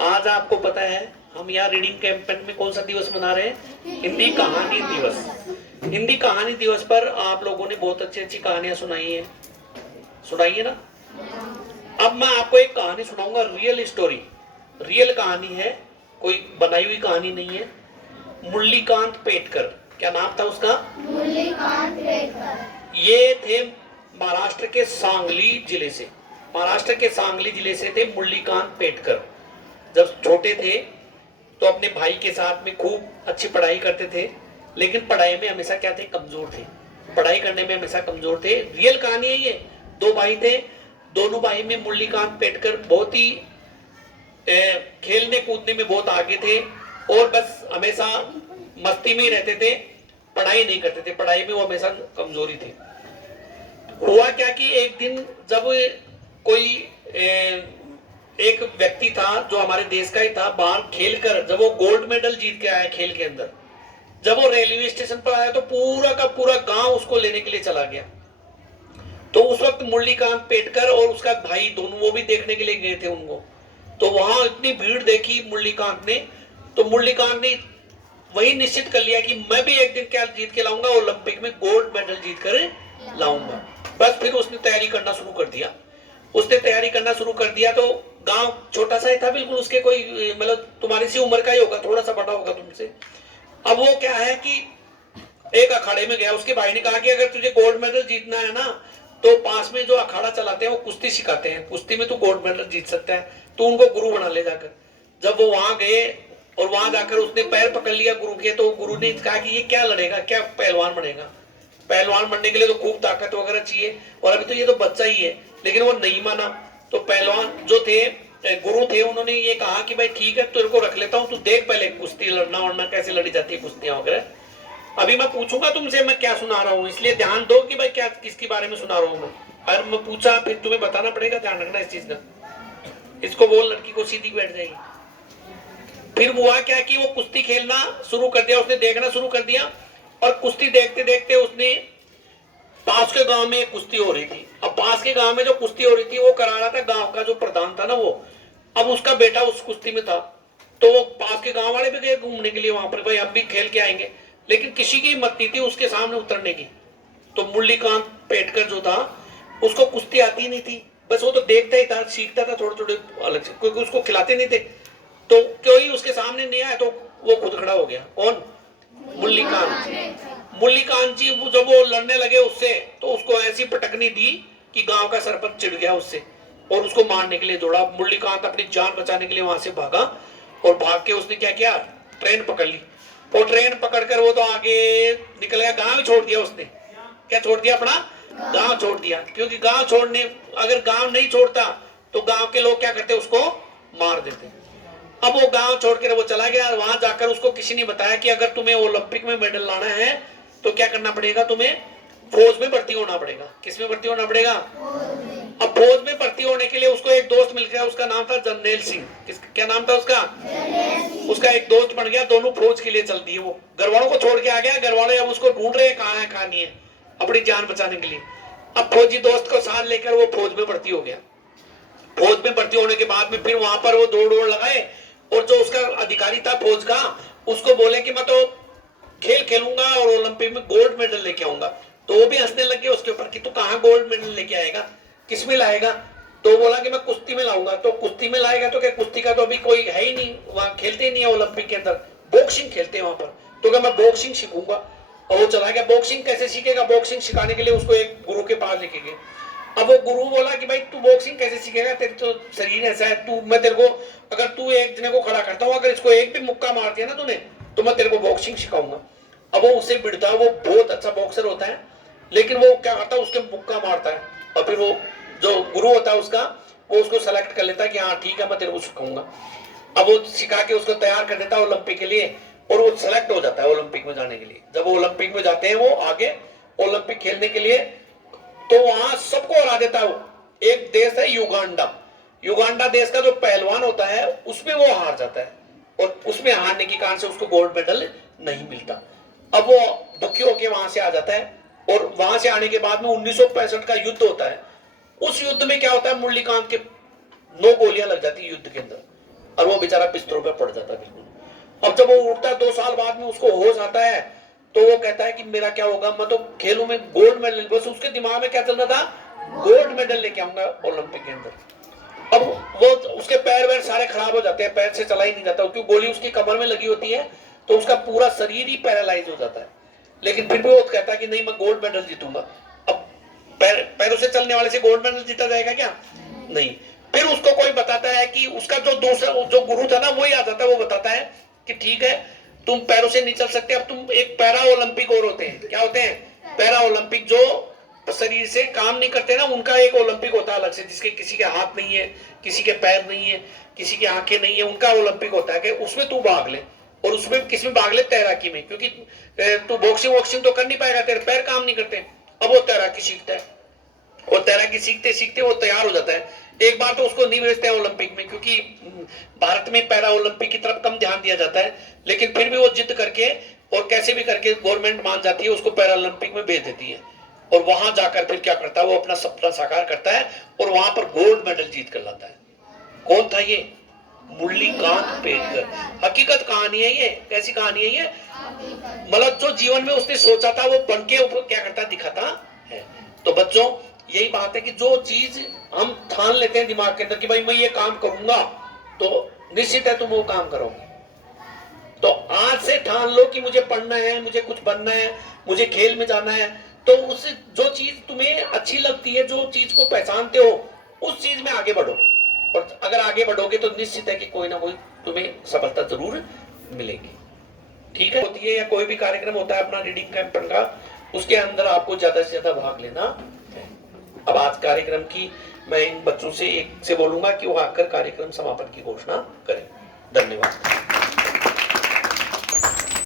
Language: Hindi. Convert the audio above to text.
आज आपको पता है हम यहाँ रीडिंग कैंपेन में कौन सा दिवस मना रहे हैं? हिंदी कहानी दिवस। हिंदी कहानी दिवस पर आप लोगों ने बहुत अच्छी अच्छी कहानियां सुनाई है ना। अब मैं आपको एक कहानी सुनाऊंगा, रियल स्टोरी, रियल कहानी है, कोई बनाई हुई कहानी नहीं है। मुरलीकांत पेटकर, क्या नाम था उसका? मुरलीकांत पेटकर। ये थे महाराष्ट्र के सांगली जिले से, महाराष्ट्र के सांगली जिले से थे मुरलीकांत पेटकर। जब छोटे थे तो अपने भाई के साथ में खूब अच्छी पढ़ाई करते थे, लेकिन पढ़ाई में हमेशा क्या थे? कमजोर थे। पढ़ाई करने में हमेशा कमजोर थे। रियल कहानी है ये। दो भाई थे, दोनों भाई में मुरलीकांत पेटकर बहुत ही खेलने कूदने में बहुत आगे थे और बस हमेशा मस्ती में ही रहते थे, पढ़ाई नहीं करते थे, पढ़ाई में वो हमेशा कमजोरी थे। हुआ क्या कि एक दिन जब कोई एक व्यक्ति था जो हमारे देश का ही था, बाहर खेलकर जब वो गोल्ड मेडल जीत के आया खेल के अंदर, जब वो रेलवे स्टेशन पर आया तो पूरा का पूरा गांव उसको लेने के लिए चला गया। तो उस वक्त मुरलीकांत पेटकर और उसका भाई दोनों वो भी देखने के लिए गए थे उनको। तो वहां इतनी भीड़ देखी मुरलीकांत ने, तो मुरलीकांत ने वही निश्चित कर लिया कि मैं भी एक दिन क्या जीत के लाऊंगा, ओलंपिक में गोल्ड मेडल जीत कर लाऊंगा। बस फिर उसने तैयारी करना शुरू कर दिया। उसने तैयारी करना शुरू कर दिया तो गांव छोटा सा ही था बिल्कुल, उसके कोई मतलब तुम्हारी सी उम्र का ही होगा, थोड़ा सा बड़ा होगा तुमसे। अब वो क्या है कि एक अखाड़े में गया, उसके भाई ने कहा कि अगर तुझे गोल्ड मेडल जीतना है ना तो पास में जो अखाड़ा चलाते हैं वो कुश्ती सिखाते हैं, कुश्ती में तू गोल्ड मेडल जीत सकता है, तू उनको गुरु बना ले जाकर। जब वो वहां गए और वहां जाकर उसने पैर पकड़ लिया गुरु के, तो गुरु ने कहा कि ये क्या लड़ेगा, क्या पहलवान बनेगा? पहलवान बनने के लिए तो खूब ताकत वगैरह चाहिए, और अभी तो ये तो बच्चा ही है। लेकिन वो नहीं माना। तो पहलवान जो थे, गुरु थे, उन्होंने ये कहा कि भाई ठीक है तेरे को रख लेता हूँ, तू देख पहले कुश्ती लड़ना वड़ना कैसे लड़ी जाती है, कुश्तियां वगैरह। अभी मैं पूछूंगा तुमसे मैं क्या सुना रहा हूँ, इसलिए ध्यान दो कि भाई क्या किसके बारे में सुना रहा हूँ मैं। अगर मैं पूछा फिर तुम्हें बताना पड़ेगा, ध्यान रखना इस चीज का। इसको बोल, लड़की को सीधी बैठ जाएगी। फिर हुआ क्या कि वो कुश्ती खेलना शुरू कर दिया, उसने देखना शुरू कर दिया, और कुश्ती देखते देखते उसने पास के गांव में कुश्ती हो रही थी। अब पास के गांव में जो कुश्ती हो रही थी वो करा रहा था गांव का जो प्रधान था ना वो, अब उसका बेटा उस कुश्ती में था। तो वो पास के गांव वाले भी गए घूमने के लिए वहां पर, भाई अब भी खेल के आएंगे, लेकिन किसी की हिम्मत नहीं थी उसके सामने उतरने की। तो मुरलीकांत पेटकर जो था उसको कुश्ती आती नहीं थी, बस वो तो देखता ही था, सीखता था थोड़े थोड़े अलग से, क्योंकि उसको खिलाते नहीं थे। तो कोई उसके सामने नहीं आया तो वो खुद खड़ा हो गया। कौन? मुरलीकांत। मुरलीकांत जी जब वो लड़ने लगे उससे, तो उसको ऐसी पटकनी दी कि गांव का सरपंच चिढ़ गया उससे और उसको मारने के लिए दौड़ा। मुरलीकांत अपनी जान बचाने के लिए वहां से भागा, और भाग के उसने क्या किया? ट्रेन पकड़ ली। और ट्रेन पकड़कर वो तो आगे निकल गया, गांव छोड़ दिया उसने। क्या छोड़ दिया? अपना गांव छोड़ दिया। क्योंकि गांव छोड़ने, अगर गांव नहीं छोड़ता तो गांव के लोग क्या करते? उसको मार देते। अब वो गांव छोड़कर वो चला गया। वहां जाकर उसको किसी ने बताया कि अगर तुम्हें ओलंपिक में मेडल लाना है तो क्या करना पड़ेगा? तुम्हें फौज में भर्ती होना पड़ेगा। किस में भर्ती होना पड़ेगा? अब फौज में भर्ती होने के लिए उसको एक दोस्त मिल गया, उसका नाम था जर्नैल सिंह। क्या नाम था उसका? उसका एक दोस्त बन गया, दोनों फौज के लिए चल दिए। वो घर वालों को छोड़ के आ गया, घर वाले अब उसको ढूंढ रहे हैं कहाँ है कहाँ नहीं है, अपनी जान बचाने के लिए। अब फौजी दोस्त को साथ लेकर वो फौज में भर्ती हो गया। फौज में भर्ती होने के बाद में फिर वहां पर वो दौड़ लगाए, और जो उसका अधिकारी था फौज का, उसको बोले कि मैं तो खेल खेलूंगा और ओलंपिक में गोल्ड मेडल लेके आऊंगा। तो वो भी हंसने लगे उसके ऊपर कि तू कहाँ गोल्ड मेडल लेके आएगा, किस में लाएगा? तो बोला कि मैं कुश्ती में लाऊंगा। तो कुश्ती में लाएगा तो क्या, कुश्ती का तो अभी कोई है ही नहीं, वहां खेलते ही नहीं है ओलंपिक के अंदर, बॉक्सिंग खेलते हैं वहां पर। तो क्या मैं बॉक्सिंग सीखूंगा। और वो चला गया। बॉक्सिंग कैसे सीखेगा? बॉक्सिंग सिखाने के लिए उसको एक गुरु के पास लेके गए। अब वो गुरु बोला कि भाई तू बॉक्सिंग कैसे सीखेगा, तेरे तो शरीर ऐसा है, तू मैं तेरे को, अगर तू एक जने को खड़ा करता हूँ, अगर इसको एक भी मुक्का मार दिया ना तूने, तो मैं तेरे को बॉक्सिंग सिखाऊंगा। अब वो उससे भिड़ता, वो बहुत अच्छा बॉक्सर होता है, लेकिन वो क्या करता है, उसके मुक्का मारता है, और फिर वो जो गुरु होता है उसका, वो उसको सेलेक्ट कर लेता है कि हाँ ठीक है मैं तेरे को सिखाऊंगा। अब वो सिखा के उसको तैयार कर देता है ओलंपिक के लिए, और वो सेलेक्ट हो जाता है ओलंपिक में जाने के लिए। जब वो ओलंपिक में जाते हैं वो आगे ओलंपिक खेलने के लिए, तो वहां सबको हरा देता है वो। एक देश है युगांडा, युगांडा देश का जो पहलवान होता है उसमें वो हार जाता है, और उसमें हारने के कारण से उसको गोल्ड मेडल नहीं मिलता। अब वो दुखी होकर वहां से आ जाता है, और वहां से आने के बाद में 1965 का युद्ध होता है। उस युद्ध में क्या होता है, मुरलीकांत के 9 गोलियां लग जाती है युद्ध के अंदर। और वो बेचारा बिस्तरों पे पड़ जाता है बिल्कुल। अब जब वो उठता है 2 साल बाद में उसको होश आता है तो वो कहता है कि मेरा क्या होगा, मैं तो खेलों में गोल्ड मेडल, बस उसके दिमाग में क्या चल रहा था, गोल्ड मेडल लेके आऊंगा ओलंपिक के अंदर। अब वो उसके पैर वैर सारे खराब हो जाते हैं, पैर से चला ही नहीं जाता क्योंकि गोली उसकी कमर में लगी होती है, तो उसका पूरा शरीर ही पैरालाइज हो जाता है। लेकिन फिर भी वो कहता है कि नहीं मैं गोल्ड मेडल जीतूंगा। अब पैरों से चलने वाले से गोल्ड मेडल जीता जाएगा क्या? नहीं। फिर उसको कोई बताता है कि उसका जो दूसरा जो गुरु था ना वही आ जाता है, वो बताता है कि ठीक है तुम पैरों से नहीं चल सकते, अब तुम एक पैरा ओलंपिक और होते हैं। क्या होते हैं? Para Olympic. जो शरीर से काम नहीं करते ना उनका एक ओलंपिक होता है अलग से, जिसके किसी के हाथ नहीं है, किसी के पैर नहीं है, किसी की आंखें नहीं है, उनका ओलंपिक होता है कि उसमें तू भाग ले। और उसमें किसमें भाग ले? तैराकी में, क्योंकि तू बॉक्सिंग वॉक्सिंग तो कर नहीं पाएगा, तेरे पैर काम नहीं करते। अब वो तैराकी सीखता है और तैराकी सीखते सीखते वो तैयार हो जाता है। एक बार तो उसको नहीं भेजते हैं ओलंपिक में, क्योंकि भारत में पैरा ओलंपिक की तरफ कम ध्यान दिया जाता है, लेकिन फिर भी वो जिद करके और कैसे भी करके गवर्नमेंट मान जाती है, उसको पैरा ओलंपिक में भेज देती है। और वहां जाकर फिर क्या करता है, वो अपना सपना साकार करता है और वहां पर गोल्ड मेडल जीत कर लाता है। कौन था ये? मुरलीकांत पेटकर। हकीकत कहानी है ये। कैसी कहानी है ये? मतलब जो जीवन में उसने सोचा था वो बन के क्या करता दिखाता है। तो बच्चों यही बात है कि जो चीज हम ठान लेते हैं दिमाग के अंदर कि भाई मैं ये काम करूंगा, तो निश्चित है तुम वो काम करोगे। तो आज से ठान लो कि मुझे पढ़ना है, मुझे कुछ बनना है, मुझे खेल में जाना है, तो उस जो चीज तुम्हें अच्छी लगती है, जो चीज को पहचानते हो, उस चीज में आगे बढ़ो। और अगर आगे बढ़ोगे तो निश्चित है कि कोई ना कोई तुम्हें सफलता जरूर मिलेगी। ठीक है? होती है या कोई भी कार्यक्रम होता है अपना रीडिंग कैंपेन का, उसके अंदर आपको ज्यादा से ज्यादा भाग लेना है। अब आज कार्यक्रम की मैं इन बच्चों से एक से बोलूंगा कि वो आकर कार्यक्रम समापन की घोषणा करें। धन्यवाद।